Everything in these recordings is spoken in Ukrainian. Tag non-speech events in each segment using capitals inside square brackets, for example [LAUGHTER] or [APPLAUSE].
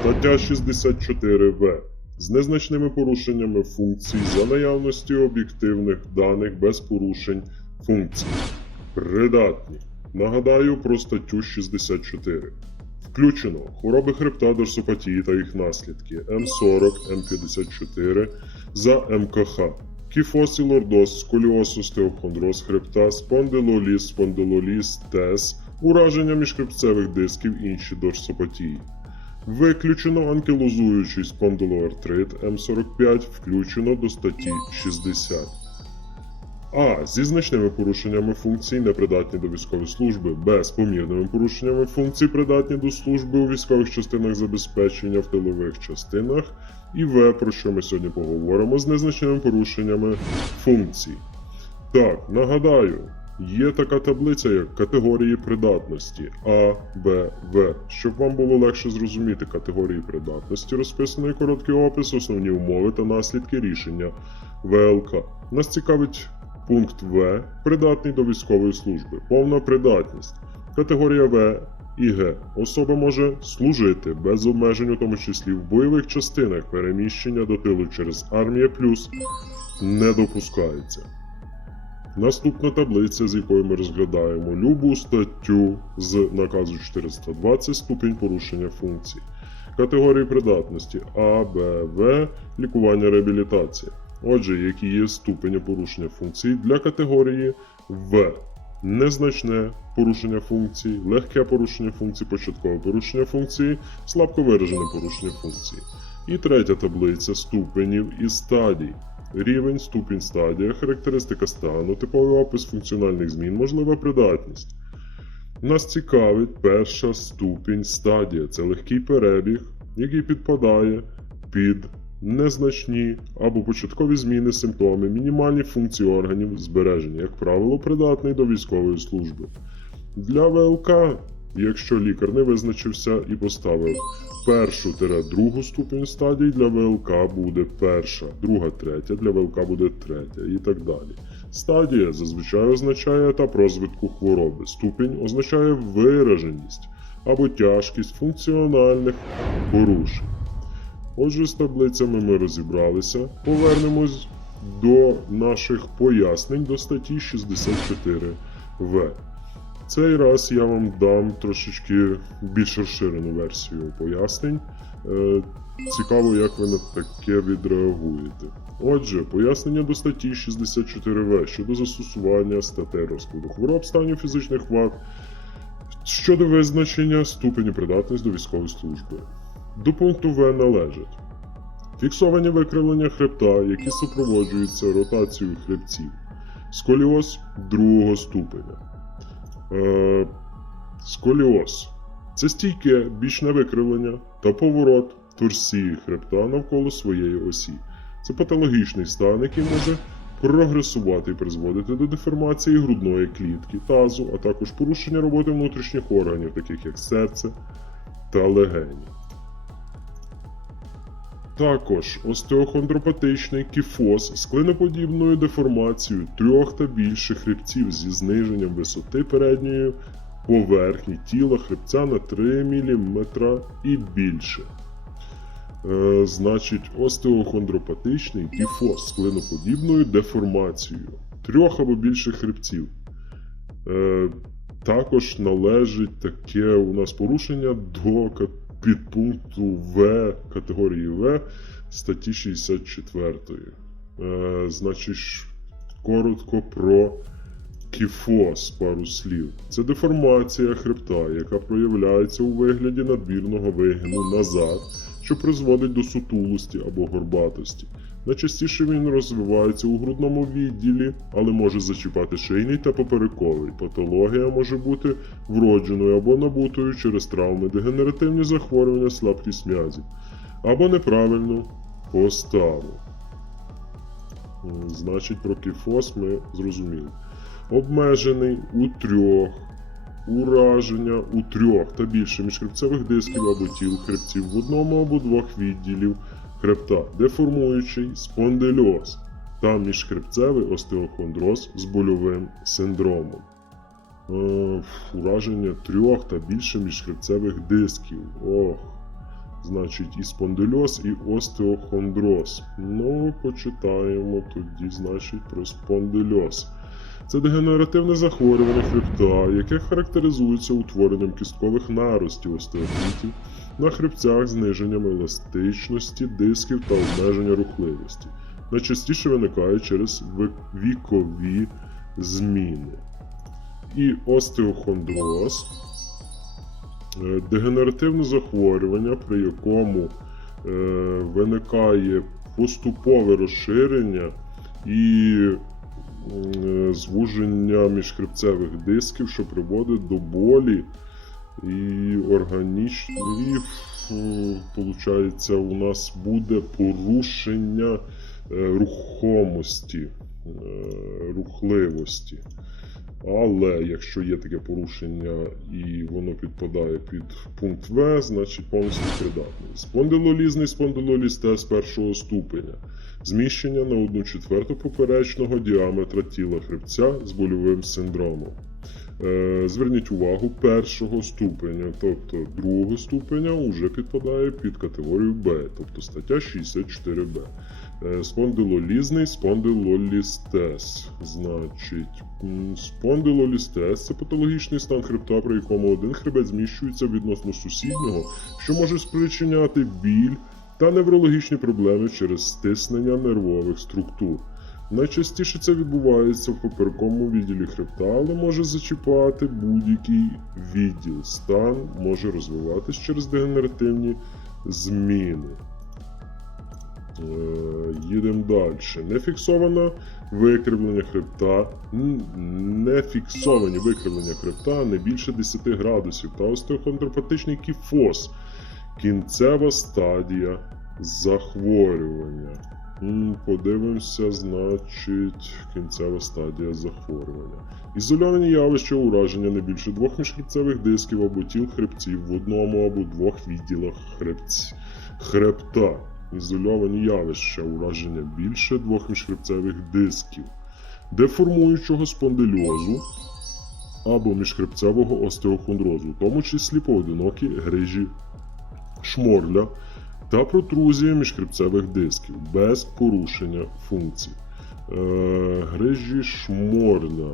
Стаття 64В. З незначними порушеннями функцій за наявності об'єктивних даних без порушень функцій. Придатні. Нагадаю про статтю 64. Включено хвороби хребта дорсопатії та їх наслідки М40, М54 за МКХ. Кіфоз і лордоз, сколіоз, остеохондроз хребта, спондилоліз, спондилоліз, тез, ураження міжхребцевих дисків, інші дорсопатії. Виключено анкілозуючий спондилоартрит М45, включено до статті 60. А. Зі значними порушеннями функцій непридатні до військової служби, Б. З помірними порушеннями функцій придатні до служби у військових частинах забезпечення в тилових частинах. І В, про що ми сьогодні поговоримо, з незначними порушеннями функцій. Так, нагадаю, є така таблиця, як категорії придатності А, Б, В. Щоб вам було легше зрозуміти категорії придатності, розписаний короткий опис, основні умови та наслідки рішення ВЛК. Нас цікавить пункт В, придатний до військової служби, повна придатність. Категорія В і Г. Особа може служити без обмежень, у тому числі в бойових частинах переміщення до тилу через армія плюс не допускається. Наступна таблиця, з якою ми розглядаємо любу статтю з наказу 420 ступінь порушення функцій. Категорії придатності А, Б, В, лікування реабілітація. Отже, які є ступені порушення функцій для категорії В. Незначне порушення функцій, легке порушення функцій, початкове порушення функцій, слабко виражене порушення функцій. І третя таблиця ступенів і стадій. Рівень, ступінь, стадія, характеристика стану, типовий опис функціональних змін, можлива придатність. Нас цікавить перша ступінь стадія. Це легкий перебіг, який підпадає під незначні або початкові зміни симптоми, мінімальні функції органів збереження, як правило, придатний до військової служби. Для ВЛК, якщо лікар не визначився і поставив першу-другу ступінь стадій, для ВЛК буде перша, друга, третя, для ВЛК буде третя і так далі. Стадія зазвичай означає етап розвитку хвороби. Ступінь означає вираженість або тяжкість функціональних порушень. Отже, з таблицями ми розібралися. Повернемось до наших пояснень до статті 64В. Цей раз я вам дам трошечки більш розширену версію пояснень. Е, Цікаво, як ви на таке відреагуєте. Отже, пояснення до статті 64В щодо застосування статей розкладу хвороб станів фізичних вад щодо визначення ступені придатності до військової служби. До пункту В належать фіксовані викривлення хребта, які супроводжуються ротацією хребців, сколіоз другого ступеня. Е, сколіоз це стійке бічне викривлення та поворот торсії хребта навколо своєї осі. Це патологічний стан, який може прогресувати і призводити до деформації грудної клітки, тазу, а також порушення роботи внутрішніх органів, таких як серце та легені. Також остеохондропатичний кіфоз з клиноподібною деформацією трьох та більше хребців зі зниженням висоти передньої поверхні тіла хребця на 3 мм і більше. Е, значить, остеохондропатичний кіфоз з клиноподібною деформацією трьох або більше хребців. Е, також належить таке у нас порушення до ка- підпункту В категорії В статті 64. Е, значить, коротко про кіфоз пару слів. Це деформація хребта, яка проявляється у вигляді надмірного вигину назад, що призводить до сутулості або горбатості. Найчастіше він розвивається у грудному відділі, але може зачіпати шийний та поперековий. Патологія може бути вродженою або набутою через травми, дегенеративні захворювання, слабкість м'язів, або неправильну поставу. Значить, про кіфоз ми зрозуміли. Обмежений у трьох, ураження у трьох та більше міжхребцевих дисків або тіл хребців в одному або двох відділів хребта, деформуючий спондильоз та міжхребцевий остеохондроз з больовим синдромом. Е, ураження трьох та більше міжхребцевих дисків. Ох. Значить, і спондильоз, і остеохондроз. Ну, почитаємо тоді, значить, про спондильоз. Це дегенеративне захворювання хребта, яке характеризується утворенням кісткових наростів остеофітів на хребцях, зниженням еластичності, дисків та обмеження рухливості. Найчастіше виникає через вікові зміни. І остеохондроз е, дегенеративне захворювання, при якому е, виникає поступове розширення і звуження міжхребцевих дисків, що приводить до болі і органічні, і виходить, у нас буде порушення е, рухомості, е, рухливості. Але якщо є таке порушення і воно підпадає під пункт В, значить повністю придатний. Спондилолізний спондилолістез першого ступеня. Зміщення на 1 четверту поперечного діаметра тіла хребця з больовим синдромом. Е, Зверніть увагу першого ступеня, тобто другого ступеня вже підпадає під категорію Б, тобто стаття 64Б. Е, Спондилолізний спондилолістез. Значить, спондилолістез це патологічний стан хребта, при якому один хребет зміщується відносно сусіднього, що може спричиняти біль та неврологічні проблеми через стиснення нервових структур. Найчастіше це відбувається в поперековому відділі хребта, але може зачіпати будь-який відділ. Стан може розвиватись через дегенеративні зміни. Е, Їдемо далі. Нефіксоване викривлення хребта, нефіксовані викривлення хребта не більше 10 градусів та остеохондропатичний кіфоз. Кінцева стадія захворювання. Подивимося, значить, кінцева стадія захворювання. Ізольовані явища ураження не більше двох міжхребцевих дисків або тіл хребців в одному або двох відділах хребць... хребта. Ізольовані явища ураження більше двох міжхребцевих дисків, деформуючого спондильозу або міжхребцевого остеохондрозу, в тому числі поодинокі грижі шморля та протрузія міжхребцевих дисків без порушення функцій. Е, грижі шморля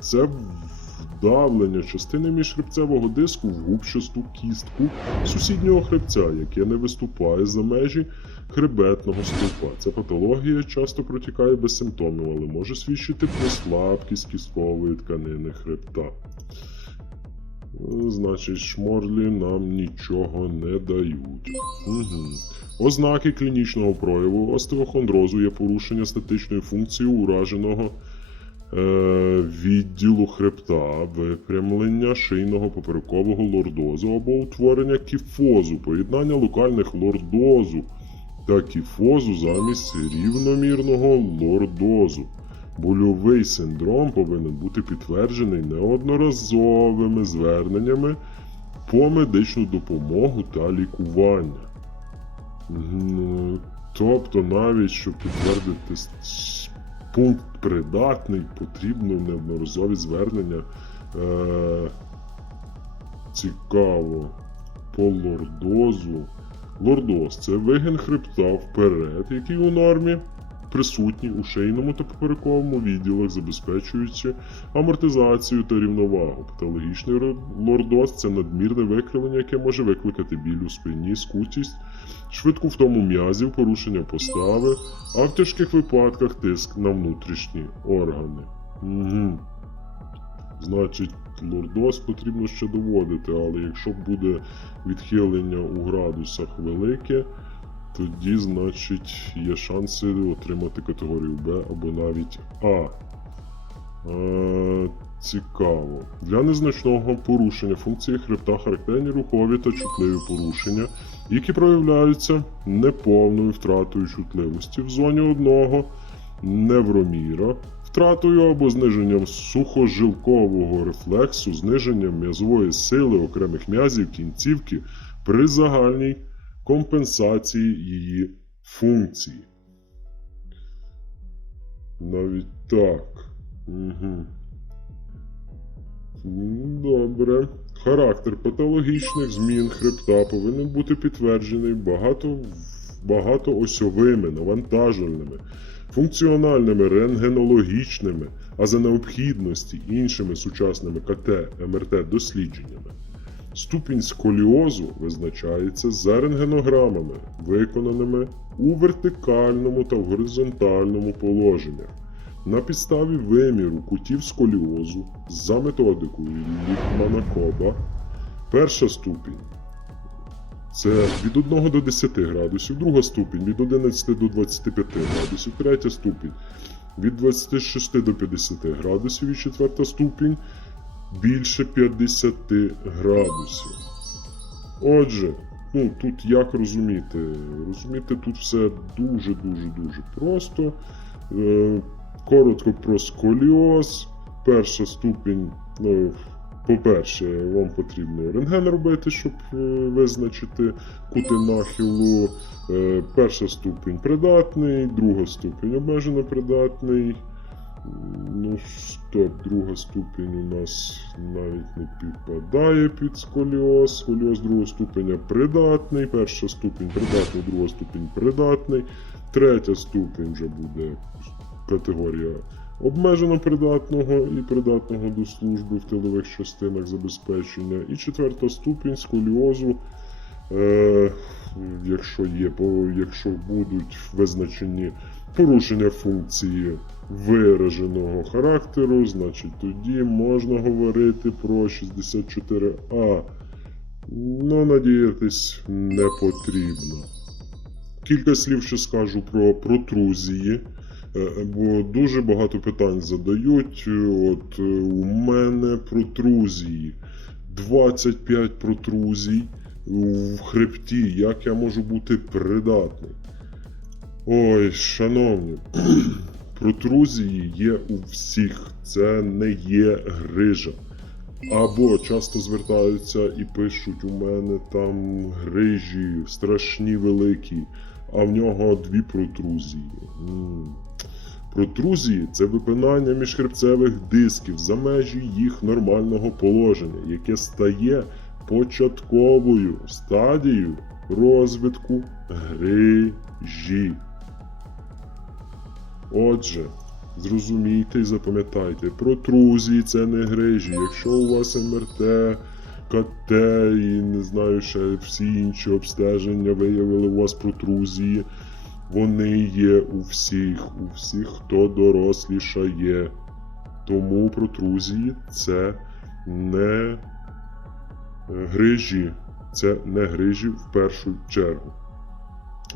це вдавлення частини міжхребцевого диску в губчасту кістку сусіднього хребця, яке не виступає за межі хребетного стовпа. Ця патологія часто протікає без симптомів, але може свідчити про слабкість кісткової тканини хребта. Значить, шморлі нам нічого не дають. Угу. Ознаки клінічного прояву остеохондрозу є порушення статичної функції ураженого е, відділу хребта, випрямлення шийного поперекового лордозу або утворення кіфозу, поєднання локальних лордозу та кіфозу замість рівномірного лордозу. Больовий синдром повинен бути підтверджений неодноразовими зверненнями по медичну допомогу та лікування. Ну, Тобто, навіть щоб підтвердити пункт придатний, потрібно неодноразові звернення. Е- цікаво. По лордозу. Лордоз це вигин хребта вперед, який у нормі присутній у шийному та поперековому відділах, забезпечуючи амортизацію та рівновагу. Патологічний лордоз це надмірне викривлення, яке може викликати біль у спині, скутість, швидку втому м'язів, порушення постави, а в тяжких випадках тиск на внутрішні органи. Угу. Значить, лордоз потрібно ще доводити, але якщо буде відхилення у градусах велике, тоді, значить, є шанси отримати категорію Б або навіть А. Е, цікаво. Для незначного порушення функції хребта характерні рухові та чутливі порушення, які проявляються неповною втратою чутливості в зоні одного невроміра, втратою або зниженням сухожилкового рефлексу, зниженням м'язової сили окремих м'язів кінцівки при загальній компенсації її функцій. Навіть так. Угу. Добре. Характер патологічних змін хребта повинен бути підтверджений багато, багатоосьовими, навантажувальними, функціональними, рентгенологічними, а за необхідності іншими сучасними КТ, МРТ дослідженнями. Ступінь сколіозу визначається за рентгенограмами, виконаними у вертикальному та в горизонтальному положеннях. На підставі виміру кутів сколіозу за методикою Ліпмана Коба. Перша ступінь це від 1 до 10 градусів, друга ступінь від 11 до 25 градусів, третя ступінь від 26 до 50 градусів і четверта ступінь більше 50 градусів. Отже, ну тут як розуміти? Розуміти тут все дуже дуже дуже просто. Е, Коротко про сколіоз. Перша ступінь, ну, по-перше, вам потрібно рентген робити, щоб е, визначити кути нахилу. Е, Перша ступінь придатний, друга ступінь обмежено придатний. Ну, стоп, друга ступінь у нас навіть не підпадає під сколіоз. Сколіоз другого ступеня придатний, перша ступінь придатний, друга ступінь придатний, третя ступінь вже буде категорія обмежено придатного і придатного до служби в тилових частинах забезпечення. І четверта ступінь сколіозу. Е, якщо є, бо якщо будуть визначені порушення функції вираженого характеру, значить тоді можна говорити про 64А. Ну, надіятись не потрібно. Кілька слів ще скажу про протрузії. Е, Бо дуже багато питань задають. От е, у мене протрузії. 25 протрузій в хребті. Як я можу бути придатний? Ой, шановні, [CLEARS THROAT] протрузії є у всіх. Це не є грижа. Або часто звертаються і пишуть: у мене там грижі страшні великі, а в нього дві протрузії. Протрузії це випинання міжхребцевих дисків за межі їх нормального положення, яке стає початковою стадією розвитку грижі. Отже, зрозумійте і запам'ятайте, протрузії це не грижі. Якщо у вас МРТ, КТ і не знаю, ще всі інші обстеження виявили у вас протрузії, вони є у всіх, у всіх, хто дорослішає. Тому протрузії це не грижі, це не грижі в першу чергу.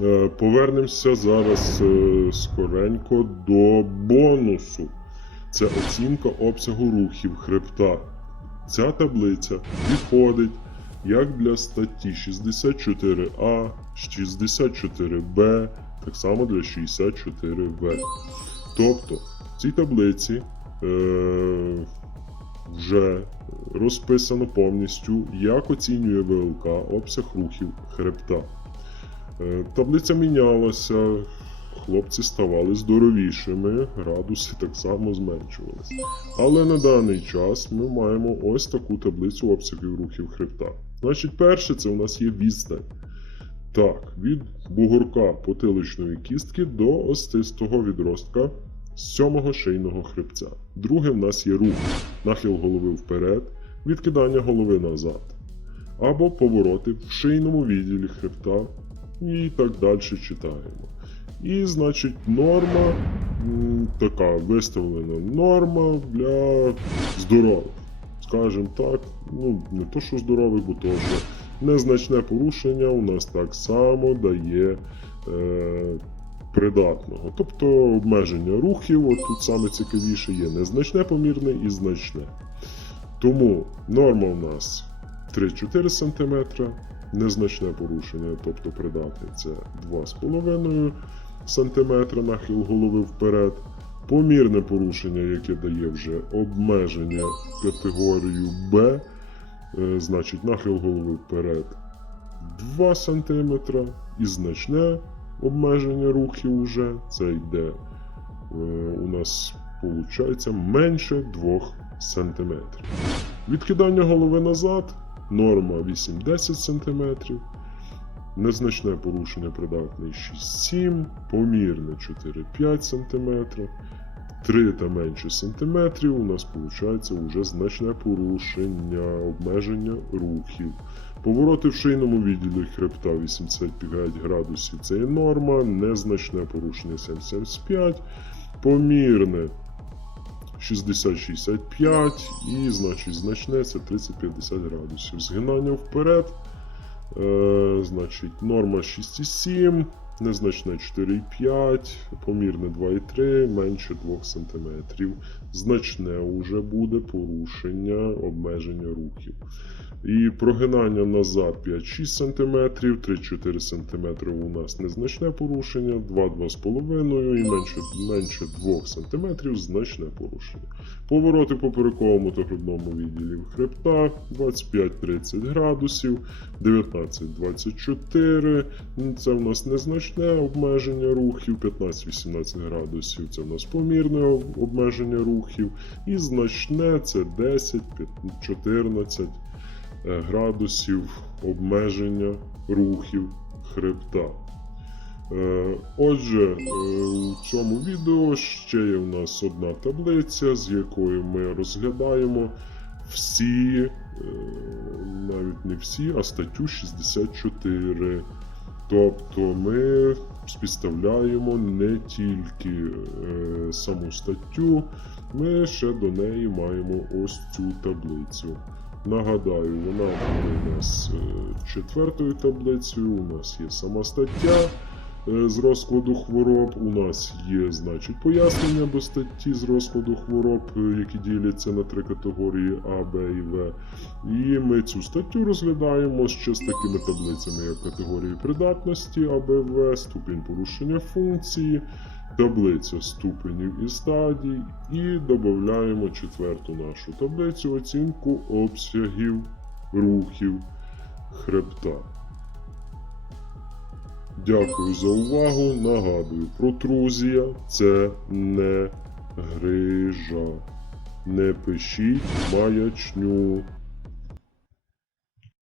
Е, Повернемося зараз е, скоренько до бонусу. Це оцінка обсягу рухів хребта. Ця таблиця підходить як для статті 64А, 64Б, так само для 64В. Тобто в цій таблиці е, вже розписано повністю, як оцінює ВЛК обсяг рухів хребта. Е, Таблиця мінялася, хлопці ставали здоровішими, градуси так само зменшувалися. Але на даний час ми маємо ось таку таблицю обсягів рухів хребта. Значить, перше, це у нас є відстань. Так, від бугорка потиличної кістки до остистого відростка сьомого шийного хребця. Друге в нас є рух, нахил голови вперед, відкидання голови назад. Або повороти в шийному відділі хребта і так далі читаємо. І, значить, норма така виставлена норма для здорових. Скажімо так, ну не то, що здорових, бо то, що незначне порушення у нас так само дає е, придатного. Тобто обмеження рухів, от тут саме цікавіше є незначне помірне і значне. Тому норма у нас 3-4 см, незначне порушення, тобто придатний це 2,5 см нахил голови вперед. Помірне порушення, яке дає вже обмеження категорію Б, е, значить нахил голови вперед 2 см і значне обмеження рухів уже це йде е, у нас виходить менше 2 см. Відкидання голови назад, норма 8-10 см. Незначне порушення придатний 6-7, помірне 4-5 см. 3 та менше сантиметрів у нас виходить значне порушення, обмеження рухів. Повороти в шийному відділі хребта 85 градусів це є норма, незначне порушення 7,75, помірне 60-65 і значить значне це 30-50 градусів. Згинання вперед, е, значить норма 6,7, незначне 4,5, помірне 2,3, менше 2 см. Значне уже буде порушення обмеження рухів. І прогинання назад 5-6 см, 3-4 см у нас незначне порушення, 2-2,5 і менше, менше 2 см значне порушення. Повороти по поперековому та грудному відділі хребта 25-30 градусів, 19-24. Це в нас незначне обмеження рухів, 15-18 градусів це в нас помірне обмеження рухів, і значне це 10-14 е, градусів обмеження рухів хребта. Е, Отже, е, у цьому відео ще є в нас одна таблиця, з якою ми розглядаємо всі, навіть не всі, а статтю 64. Тобто ми співставляємо не тільки е, саму статтю, ми ще до неї маємо ось цю таблицю. Нагадаю, вона у нас е, четвертою таблицею. У нас є сама стаття з розкладу хвороб. У нас є, значить, пояснення до статті з розкладу хвороб, е, які діляться на три категорії А, Б і В. І ми цю статтю розглядаємо ще з такими таблицями, як категорії придатності А, Б, В, ступінь порушення функції, таблиця ступенів і стадій, і додаємо четверту нашу таблицю оцінку обсягів рухів хребта. Дякую за увагу. Нагадую, протрузія це не грижа. Не пишіть маячню.